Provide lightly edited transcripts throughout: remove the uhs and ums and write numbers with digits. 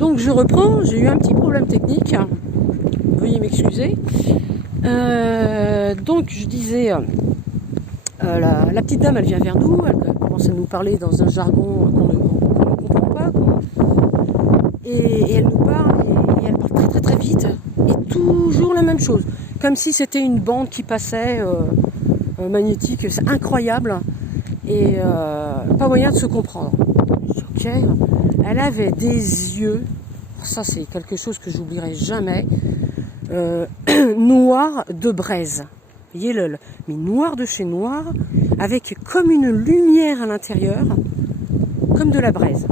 Donc je reprends, j'ai eu un petit problème technique, veuillez m'excuser. Donc je disais, la petite dame elle vient vers nous, elle commence à nous parler dans un jargon qu'on ne comprend pas. Et elle nous parle, et elle parle très très très vite, et toujours la même chose. Comme si c'était une bande qui passait magnétique, c'est incroyable, et pas moyen de se comprendre. Ok, elle avait des yeux, ça c'est quelque chose que j'oublierai jamais, noir de braise, vous voyez mais noir de chez noir, avec comme une lumière à l'intérieur, comme de la braise.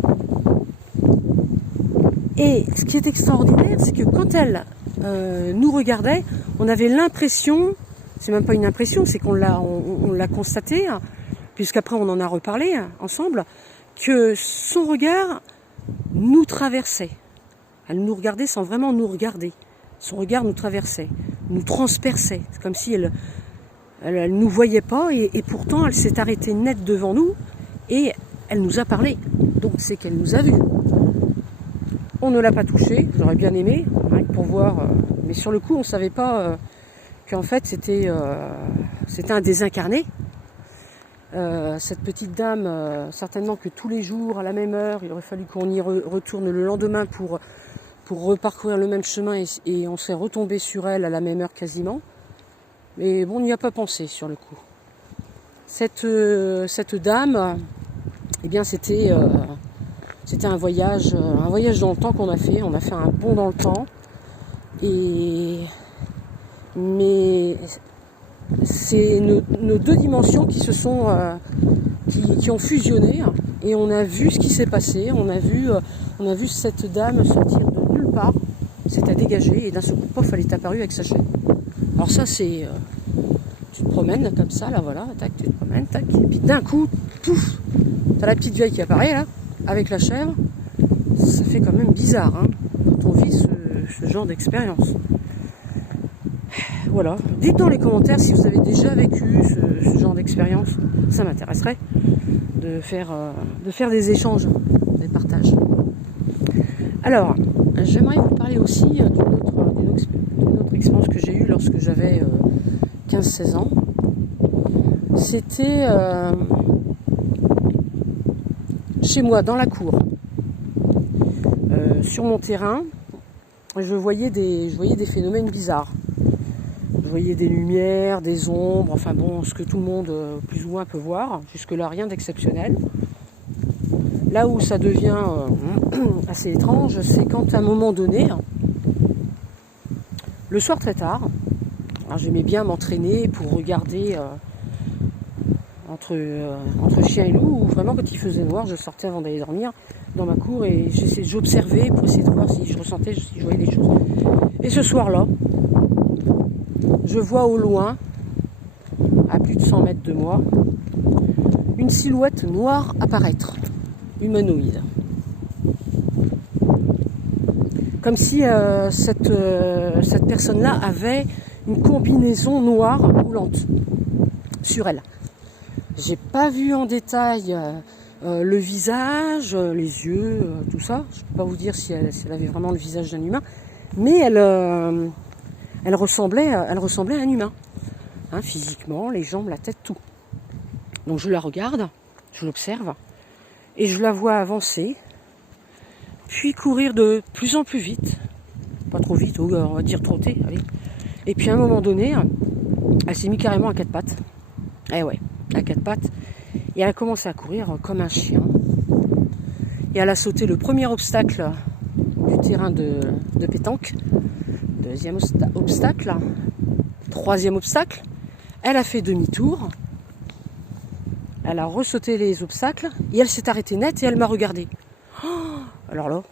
Et ce qui est extraordinaire, c'est que quand elle nous regardait, on avait l'impression, c'est même pas une impression, c'est qu'on l'a constaté, puisqu'après on en a reparlé ensemble, que son regard nous traversait. Elle nous regardait sans vraiment nous regarder. Son regard nous traversait, nous transperçait. C'est comme si elle nous voyait pas, et pourtant elle s'est arrêtée net devant nous et elle nous a parlé. Donc c'est qu'elle nous a vus. On ne l'a pas touchée, j'aurais bien aimé, hein, pour voir, mais sur le coup on ne savait pas qu'en fait c'était un désincarné. Cette petite dame, certainement que tous les jours, à la même heure, il aurait fallu qu'on y retourne le lendemain pour reparcourir le même chemin, et on s'est retombé sur elle à la même heure quasiment. Mais bon, on n'y a pas pensé sur le coup. Cette dame, eh bien c'était un voyage dans le temps qu'on a fait. On a fait un bond dans le temps. Mais c'est nos deux dimensions qui se sont qui ont fusionné, et on a vu ce qui s'est passé. On a vu cette dame sortir de nulle part, s'est dégagée, et d'un seul coup, pof, elle est apparue avec sa chaîne. Alors ça, c'est tu te promènes comme ça, là, voilà, tac, tu te promènes, tac, et puis d'un coup, pouf, t'as la petite vieille qui apparaît là, avec la chèvre. Ça fait quand même bizarre, hein, quand on vit ce genre d'expérience. Voilà, dites dans les commentaires si vous avez déjà vécu ce genre d'expérience. Ça m'intéresserait de faire des échanges, des partages. Alors, j'aimerais vous parler aussi d'une autre expérience que j'ai eue lorsque j'avais 15-16 ans. C'était chez moi, dans la cour. Sur mon terrain, je voyais des phénomènes bizarres. Je voyais des lumières, des ombres, enfin bon, ce que tout le monde plus ou moins peut voir. Jusque-là, rien d'exceptionnel. Là où ça devient assez étrange, c'est quand à un moment donné, le soir très tard, j'aimais bien m'entraîner pour regarder entre chien et loup, ou vraiment quand il faisait noir, je sortais avant d'aller dormir dans ma cour et j'observais pour essayer de voir si je ressentais, si je voyais des choses. Et ce soir-là, je vois au loin, à plus de 100 mètres de moi, une silhouette noire apparaître, humanoïde. Comme si cette personne-là avait une combinaison noire roulante sur elle. J'ai pas vu en détail le visage, les yeux, tout ça. Je peux pas vous dire si elle avait vraiment le visage d'un humain, mais elle ressemblait à un humain, hein, physiquement, les jambes, la tête, tout. Donc je la regarde, je l'observe, et je la vois avancer, puis courir de plus en plus vite, pas trop vite, on va dire trotter, allez. Et puis à un moment donné, elle s'est mise carrément à quatre pattes. Eh ouais, à quatre pattes, et elle a commencé à courir comme un chien. Et elle a sauté le premier obstacle du terrain de pétanque. Deuxième obstacle, troisième obstacle, elle a fait demi-tour, elle a ressauté les obstacles, et elle s'est arrêtée net et elle m'a regardé. Oh, alors là,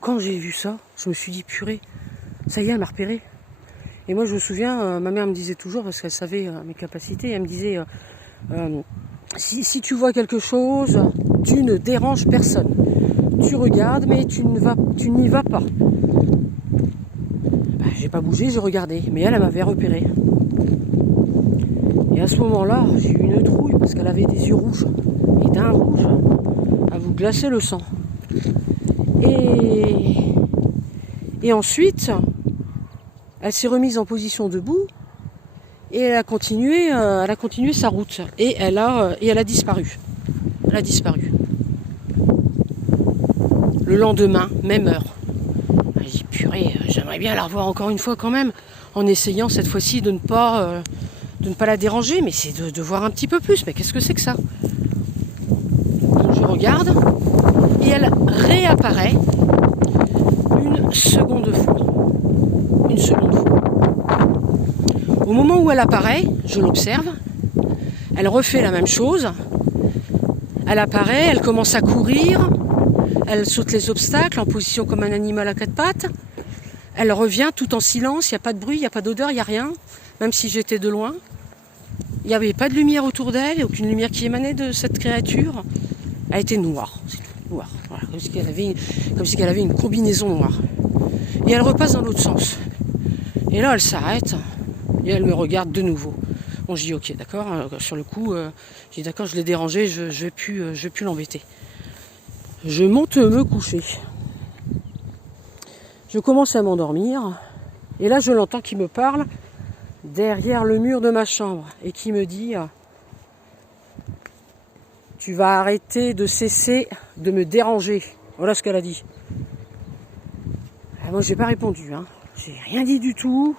quand j'ai vu ça, je me suis dit, purée, ça y est, elle m'a repéré. Et moi je me souviens, ma mère me disait toujours, parce qu'elle savait mes capacités, elle me disait, si tu vois quelque chose, tu ne déranges personne. Tu regardes, mais tu n'y vas pas. J'ai pas bougé, j'ai regardé, mais elle m'avait repéré. Et à ce moment-là, j'ai eu une trouille parce qu'elle avait des yeux rouges. Et d'un rouge à vous glacer le sang. Et Et ensuite, elle s'est remise en position debout et elle a continué sa route. Et elle a disparu. Elle a disparu. Le lendemain, même heure. J'ai dit, purée, j'aimerais bien la revoir encore une fois quand même, en essayant cette fois-ci de ne pas la déranger, mais c'est de voir un petit peu plus. Mais qu'est-ce que c'est que ça? Donc je regarde, et elle réapparaît une seconde fois. Une seconde fois. Au moment où elle apparaît, je l'observe, elle refait la même chose. Elle apparaît, elle commence à courir, elle saute les obstacles en position comme un animal à quatre pattes. Elle revient tout en silence, il n'y a pas de bruit, il n'y a pas d'odeur, il n'y a rien, même si j'étais de loin. Il n'y avait pas de lumière autour d'elle, aucune lumière qui émanait de cette créature. Elle était noire, c'est tout, noire. Voilà, comme si elle avait une combinaison noire. Et elle repasse dans l'autre sens. Et là, elle s'arrête et elle me regarde de nouveau. Bon, je dis ok, d'accord. Sur le coup, je dis d'accord, je l'ai dérangé, je vais plus l'embêter. Je monte me coucher. Je commence à m'endormir. Et là, je l'entends qui me parle derrière le mur de ma chambre et qui me dit « Tu vas arrêter de cesser de me déranger. » Voilà ce qu'elle a dit. Moi, j'ai pas répondu. J'ai rien dit du tout.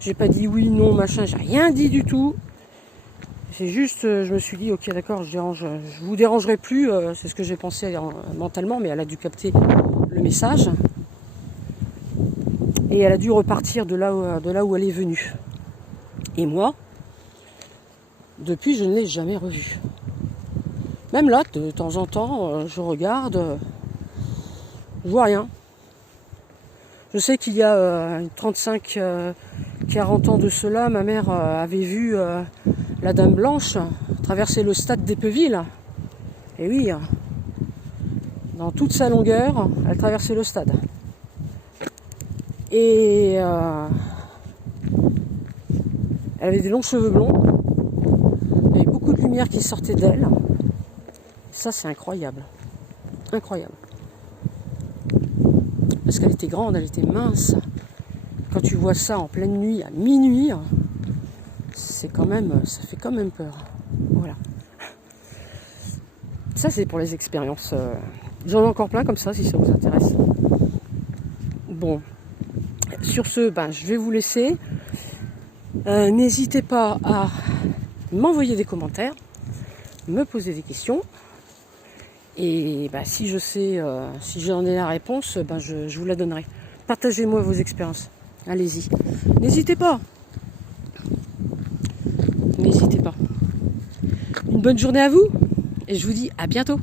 J'ai pas dit oui, non, machin. J'ai rien dit du tout. C'est juste, je me suis dit, ok, d'accord, je vous dérangerai plus. C'est ce que j'ai pensé mentalement, mais elle a dû capter le message. Et elle a dû repartir de là où elle est venue. Et moi, depuis, je ne l'ai jamais revue. Même là, de temps en temps, je regarde, je vois rien. Je sais qu'il y a 35-40 ans de cela, ma mère avait vu la Dame Blanche traverser le stade d'Épeville. Et oui, dans toute sa longueur, elle traversait le stade. Et elle avait des longs cheveux blonds. Il y avait beaucoup de lumière qui sortait d'elle. Ça, c'est incroyable. Incroyable. Parce qu'elle était grande, elle était mince. Quand tu vois ça en pleine nuit, à minuit, ça fait quand même peur. Voilà. Ça, c'est pour les expériences. J'en ai encore plein comme ça, si ça vous intéresse. Bon. Sur ce, je vais vous laisser. N'hésitez pas à m'envoyer des commentaires, me poser des questions. Et si je sais, si j'en ai la réponse, je vous la donnerai. Partagez-moi vos expériences. Allez-y. N'hésitez pas. N'hésitez pas. Une bonne journée à vous. Et je vous dis à bientôt.